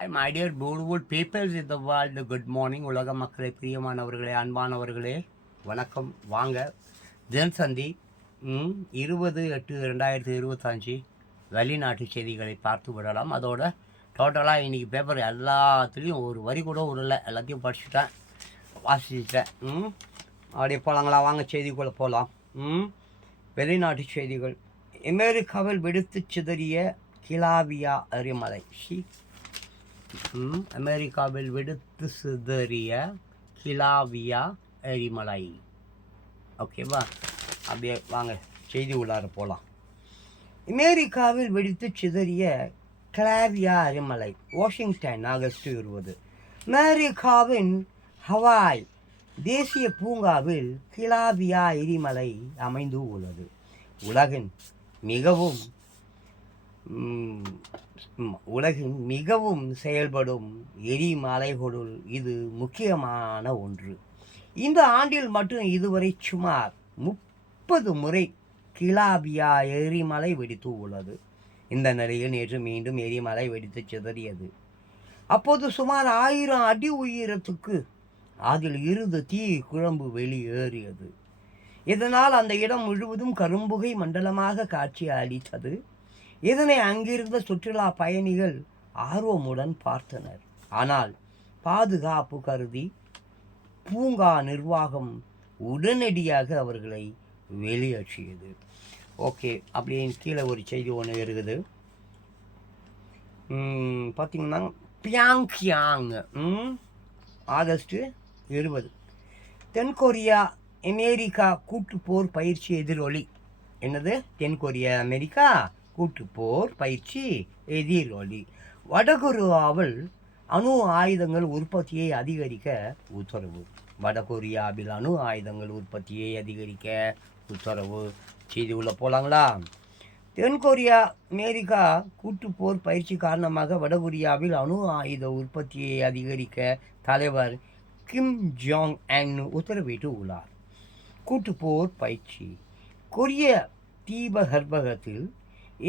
My dear beautiful peoples in the world, good morning. உலக மக்களை பிரியமானவர்களே, அன்பானவர்களே, வணக்கம். வாங்க தினசந்தி 20/8/2025 வெளிநாட்டு செய்திகளை பார்த்து விடலாம். அதோட டோட்டலாக இன்றைக்கி பேப்பர் எல்லாத்துலேயும் ஒரு வரி கூட விடல, எல்லாத்தையும் படிச்சுட்டேன், வாசிச்சிட்டேன். அப்படியே போகலாங்களா? வாங்க செய்திக்குள்ளே போகலாம். வெளிநாட்டு செய்திகள். அமெரிக்காவில் வெடித்து சிதறிய கிளாவியா எரிமலை. அமெரிக்காவில் வெடித்து சிதறிய கிளாவியா எரிமலை. ஓகேவா? அப்படியே வாங்க செய்தி உள்ளார போகலாம். அமெரிக்காவில் வெடித்து சிதறிய கிளாவியா எரிமலை. Washington, August 20. அமெரிக்காவின் ஹவாய் தேசிய பூங்காவில் கிளாவியா எரிமலை அமைந்து உள்ளது. உலகின் மிகவும் செயல்படும் எரிமலைகளுள் இது முக்கியமான ஒன்று. இந்த ஆண்டில் மட்டும் இதுவரை சுமார் 30 முறை கிளாவியா எரிமலை வெடித்து உள்ளது. இந்த நிலையில் நேற்று மீண்டும் எரிமலை வெடித்து சிதறியது. அப்போது சுமார் 1000 அடி உயரத்துக்கு அதில் இருந்து தீ குழம்பு வெளியேறியது. இதனால் அந்த இடம் முழுவதும் கரும்புகை மண்டலமாக காட்சி அளித்தது. இதனை அங்கிருந்த சுற்றுலா பயணிகள் ஆர்வமுடன் பார்த்தனர். ஆனால் பாதுகாப்பு கருதி பூங்கா நிர்வாகம் உடனடியாக அவர்களை வெளியேற்றியது. ஓகே, அப்படின்னு கீழே ஒரு செய்தி ஒன்று இருக்குது. பார்த்தீங்கன்னா பியாங்யாங் ஆகஸ்ட் 20. தென்கொரியா அமெரிக்கா கூட்டுப்போர் பயிற்சி எதிரொலி. என்னது? தென்கொரியா அமெரிக்கா கூட்டுப்போர் பயிற்சி எதிரொலி. வடகொரியாவில் அணு ஆயுதங்கள் உற்பத்தியை அதிகரிக்க உத்தரவு. வடகொரியாவில் அணு ஆயுதங்கள் உற்பத்தியை அதிகரிக்க உத்தரவு. செய்தி உள்ள போலாங்களா? தென்கொரியா அமெரிக்கா கூட்டுப்போர் பயிற்சி காரணமாக வடகொரியாவில் அணு ஆயுத உற்பத்தியை அதிகரிக்க தலைவர் கிம் ஜாங் அன் உத்தரவிட்டு உள்ளார். கூட்டுப்போர் பயிற்சி. கொரிய தீபகற்பத்தில்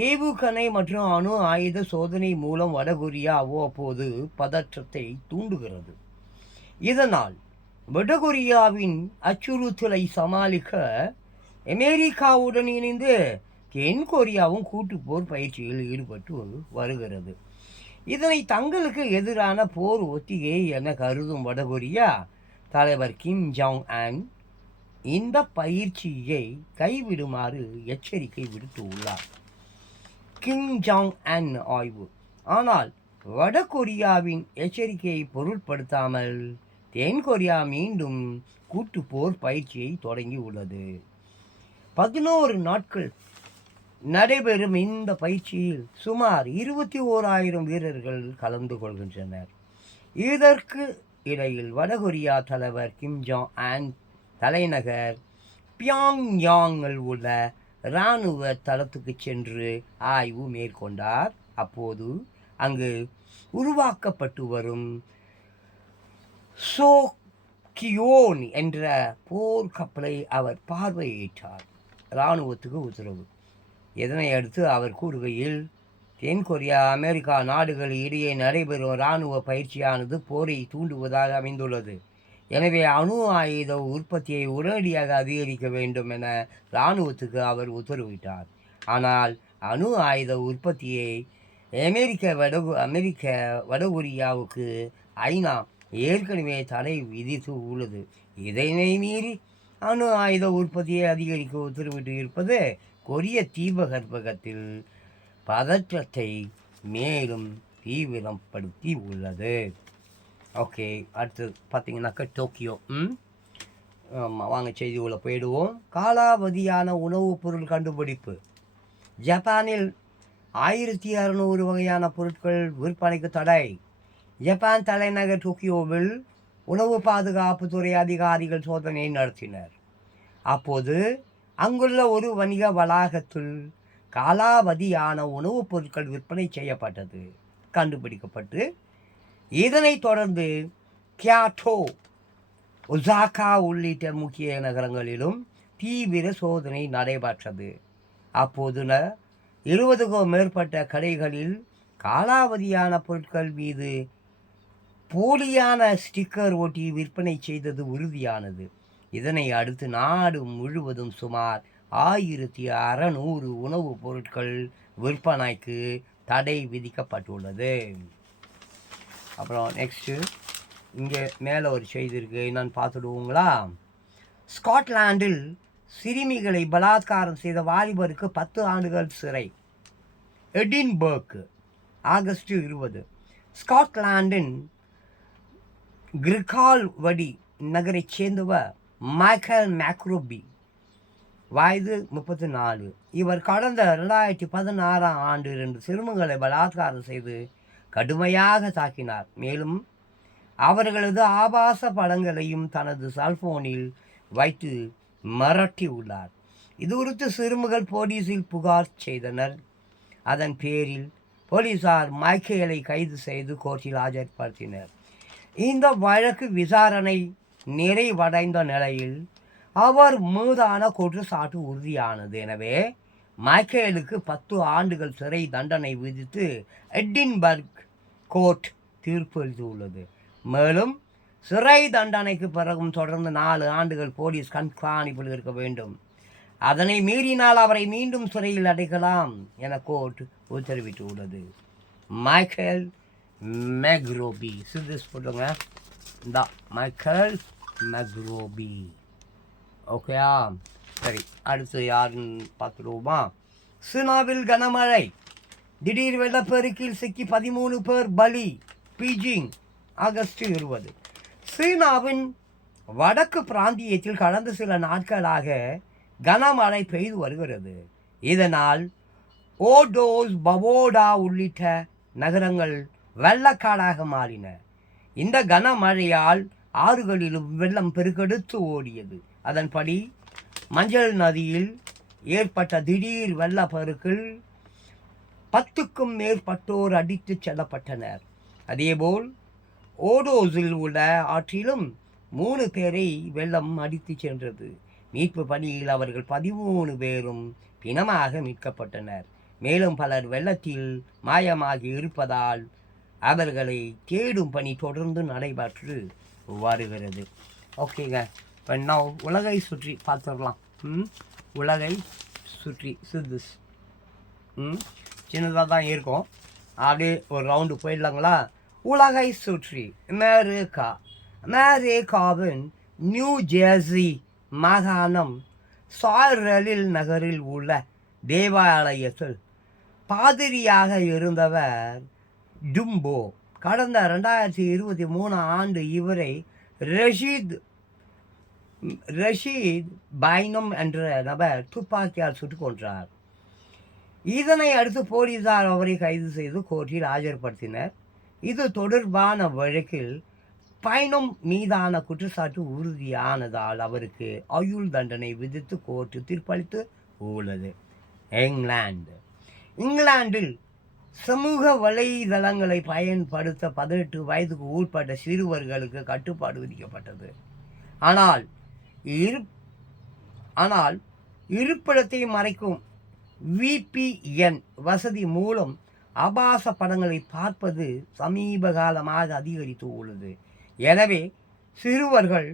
ஏவுகணை மற்றும் அணு ஆயுத சோதனை மூலம் வடகொரியா அவ்வப்போது பதற்றத்தை தூண்டுகிறது. இதனால் வடகொரியாவின் அச்சுறுத்தலை சமாளிக்க அமெரிக்காவுடன் இணைந்து தென்கொரியாவும் கூட்டுப்போர் பயிற்சியில் ஈடுபட்டு வருகிறது. இதனை தங்களுக்கு எதிரான போர் ஒத்திகை என கருதும் வடகொரியா தலைவர் கிம் ஜாங் அன் இந்த பயிற்சியை கைவிடுமாறு எச்சரிக்கை விடுத்து உள்ளார். கிம் ஜாங் அன் ஆய்வு. ஆனால் வடகொரியாவின் எச்சரிக்கையை பொருட்படுத்தாமல் தென்கொரியா மீண்டும் கூட்டுப்போர் பயிற்சியை தொடங்கி உள்ளது. 11 நாட்கள் நடைபெறும் இந்த பயிற்சியில் சுமார் 21,000 வீரர்கள் கலந்து கொள்கின்றனர். இதற்கு இடையில் வடகொரியா தலைவர் கிம் ஜாங் அன் தலைநகர் பியாங்யாங்கில் உள்ள இராணுவ தளத்துக்கு சென்று ஆய்வு மேற்கொண்டார். அப்போது அங்கு உருவாக்கப்பட்டு வரும் சோக்கியோன் என்ற போர் கப்பலை அவர் பார்வையிட்டார். இராணுவத்துக்கு உத்தரவு. இதனை அடுத்து அவர் கூறுகையில், தென்கொரியா அமெரிக்கா நாடுகள் இடையே நடைபெறும் இராணுவ பயிற்சியானது போரை தூண்டுவதாக அமைந்துள்ளது. எனவே அணு ஆயுத உற்பத்தியை உடனடியாக அதிகரிக்க வேண்டும் என இராணுவத்துக்கு அவர் உத்தரவிட்டார். ஆனால் அணு ஆயுத உற்பத்தியை அமெரிக்க வடகொரியாவுக்கு ஐநா ஏற்கனவே தடை விதித்து உள்ளது. இதனை மீறி அணு ஆயுத உற்பத்தியை அதிகரிக்க உத்தரவிட்டு இருப்பது கொரிய தீபகற்பத்தில் பதற்றத்தை மேலும் தீவிரப்படுத்தி உள்ளது. ஓகே, அடுத்து பார்த்தீங்கன்னாக்கா டோக்கியோ. வாங்க செய்திக்குள்ளே போயிடுவோம். காலாவதியான உணவுப் பொருள் கண்டுபிடிப்பு. ஜப்பானில் 1600 வகையான பொருட்கள் விற்பனைக்கு தடை. ஜப்பான் தலைநகர் டோக்கியோவில் உணவு பாதுகாப்புத்துறை அதிகாரிகள் சோதனை நடத்தினர். அப்போது அங்குள்ள ஒரு வணிக வளாகத்தில் காலாவதியான உணவுப் பொருட்கள் விற்பனை செய்யப்பட்டது கண்டுபிடிக்கப்பட்டு, இதனைத் தொடர்ந்து கியோட்டோ, ஒசாகா உள்ளிட்ட முக்கிய நகரங்களிலும் தீவிர சோதனை நடைபெற்றது. அப்போது 20க்கும் மேற்பட்ட கடைகளில் காலாவதியான பொருட்கள் மீது போலியான ஸ்டிக்கர் ஒட்டி விற்பனை செய்தது உறுதியானது. இதனை அடுத்து நாடு முழுவதும் சுமார் 1600 உணவுப் பொருட்கள் விற்பனைக்கு தடை விதிக்கப்பட்டுள்ளது. அப்புறம் நெக்ஸ்ட்டு இங்கே மேலே ஒரு செய்தி இருக்குது, என்னன்னு பார்த்துடுவோங்களா? ஸ்காட்லாண்டில் சிறுமிகளை பலாத்காரம் செய்த வாலிபருக்கு 10 ஆண்டுகள் சிறை. Edinburgh, August 20. ஸ்காட்லாண்டின் கிரிகால்வடி நகரைச் சேர்ந்தவர் மைக்கேல் மேக்ரோபி, வயது 34. இவர் கடந்த 2016ஆம் ஆண்டு 2 சிறுமிகளை பலாத்காரம் செய்து கடுமையாக தாக்கினார். மேலும் அவர்களது ஆபாச படங்களையும் தனது செல்போனில் வைத்து மிரட்டியுள்ளார். இது குறித்து சிறுமிகள் போலீஸில் புகார் செய்தனர். அதன் பேரில் போலீசார் மைக்கேலை கைது செய்து கோர்ட்டில் ஆஜர்படுத்தினர். இந்த வழக்கு விசாரணை நிறைவடைந்த நிலையில் அவர் மீதான குற்றச்சாட்டு உறுதியானது. எனவே மைக்கேலுக்கு 10 ஆண்டுகள் சிறை தண்டனை விதித்து எடின்பர்க் கோர்ட் தீர்ப்பு அளித்துள்ளது. மேலும் சிறை தண்டனைக்கு பிறகும் தொடர்ந்து 4 ஆண்டுகள் போலீஸ் கண்காணிப்பில் இருக்க வேண்டும். அதனை மீறினால் அவரை மீண்டும் சிறையில் அடைக்கலாம் என கோர்ட் உத்தரவிட்டுள்ளது. மைக்கேல் மேக்ரோபி, சிதிஸ் போட்டுங்க, இந்த மைக்கேல் மேக்ரோபி. ஓகேயா? சரி, அடுத்து யாருன்னு பார்த்துடுவோமா? சீனாவில் கனமழை, திடீர் வெள்ளப்பெருக்கில் சிக்கி 13 பேர் பலி. Beijing, August 20. சீனாவின் வடக்கு பிராந்தியத்தில் கடந்த சில நாட்களாக கனமழை பெய்து வருகிறது. இதனால் ஓடோஸ், பவோடா உள்ளிட்ட நகரங்கள் வெள்ளக்காடாக மாறின. இந்த கனமழையால் ஆறுகளிலும் வெள்ளம் பெருக்கெடுத்து ஓடியது. அதன்படி மஞ்சள் நதியில் ஏற்பட்ட திடீர் வெள்ளப்பெருக்கில் 10க்கும் மேற்பட்டோர் அடித்து செல்லப்பட்டனர். அதேபோல் ஓடோஸில் உள்ள ஆற்றிலும் 3 பேரை வெள்ளம் அடித்து சென்றது. மீட்பு பணியில் அவர்கள் 13 பேரும் பிணமாக மீட்கப்பட்டனர். மேலும் பலர் வெள்ளத்தில் மாயமாகி இருப்பதால் அவர்களை தேடும் பணி தொடர்ந்து நடைபெற்று வருகிறது. ஓகேங்க, இப்போ நான் உலகை சுற்றி பார்த்துடலாம். உலகை சுற்றி சிதிஸ் சின்னதாக தான் இருக்கும், அப்படியே ஒரு ரவுண்டு போயிடலாங்களா? உலகை சுற்றி அமெரிக்காவின் நியூ ஜெர்சி மாகாணம் சாய்ரலில் நகரில் உள்ள தேவாலயத்தில் பாதிரியாக இருந்தவர் டும்போ கடந்த 2023 ஆண்டு இவரை ரஷீத் பைனம் என்ற நபர் துப்பாக்கியால் சுட்டுக் கொன்றார். இதனை அடுத்து போலீசார் அவரை கைது செய்து கோர்ட்டில் ஆஜர்படுத்தினர். இது தொடர்பான வழக்கில் பைனம் மீதான குற்றச்சாட்டு உறுதியானதால் அவருக்கு ஆயுள் தண்டனை விதித்து கோர்ட்டு தீர்ப்பளித்து உள்ளது. இங்கிலாந்தில் சமூக வலைதளங்களை பயன்படுத்த 18 வயதுக்கு உட்பட்ட சிறுவர்களுக்கு கட்டுப்பாடு விதிக்கப்பட்டது. ஆனால் இருப்பிடத்தை மறைக்கும் VPN வசதி மூலம் ஆபாச படங்களை பார்ப்பது சமீப காலமாக அதிகரித்து உள்ளது. எனவே சிறுவர்கள்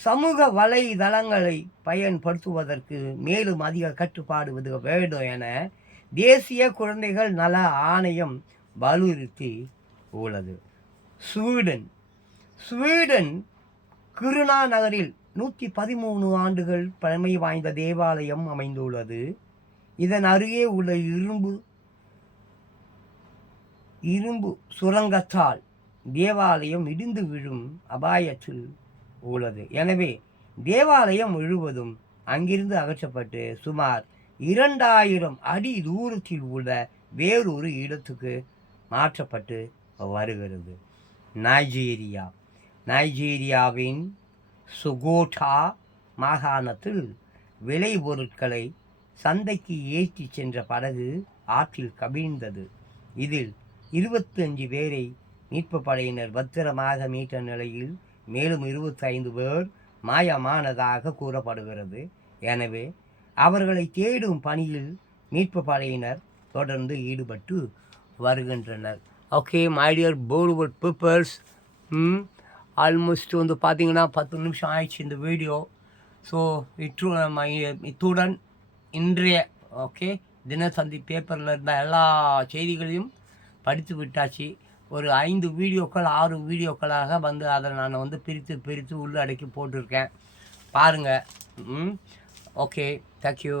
சமூக வலைதளங்களை பயன்படுத்துவதற்கு மேலும் அதிக கட்டுப்பாடு விதிக்க வேண்டும் என தேசிய குழந்தைகள் நல ஆணையம் வலியுறுத்தி உள்ளது. ஸ்வீடன் கிருணா நகரில் 113 ஆண்டுகள் பழமை வாய்ந்த தேவாலயம் அமைந்துள்ளது. இதன் அருகே உள்ள இரும்பு சுரங்கத்தால் தேவாலயம் இடிந்து விழும் அபாயத்தில் உள்ளது. எனவே தேவாலயம் முழுவதும் அங்கிருந்து அகற்றப்பட்டு சுமார் 2000 அடி தூரத்தில் உள்ள வேறொரு இடத்துக்கு மாற்றப்பட்டு வருகிறது. நைஜீரியாவின் சுகோட்டா மாகாணத்தில் விளைபொருட்களை சந்தைக்கு ஏற்றி சென்ற படகு ஆற்றில் கவிழ்ந்தது. இதில் 25 பேரை மீட்பு படையினர் பத்திரமாக மீட்ட நிலையில் மேலும் 25 பேர் மாயமானதாக கூறப்படுகிறது. எனவே அவர்களை தேடும் பணியில் மீட்பு படையினர் தொடர்ந்து ஈடுபட்டு வருகின்றனர். Okay my dear Bollywood peoples, almost வந்து பார்த்தீங்கன்னா 10 நிமிஷம் ஆயிடுச்சு இந்த வீடியோ. ஸோ இத்துடன் இன்றைய தினத்தந்தி பேப்பரில் இருந்த எல்லா செய்திகளையும் படித்து விட்டாச்சு. ஒரு 5 வீடியோக்கள் 6 வீடியோக்களாக வந்து அதை நான் வந்து பிரித்து உள்ளடக்கி போட்டிருக்கேன். பாருங்கள். Okay, thank you.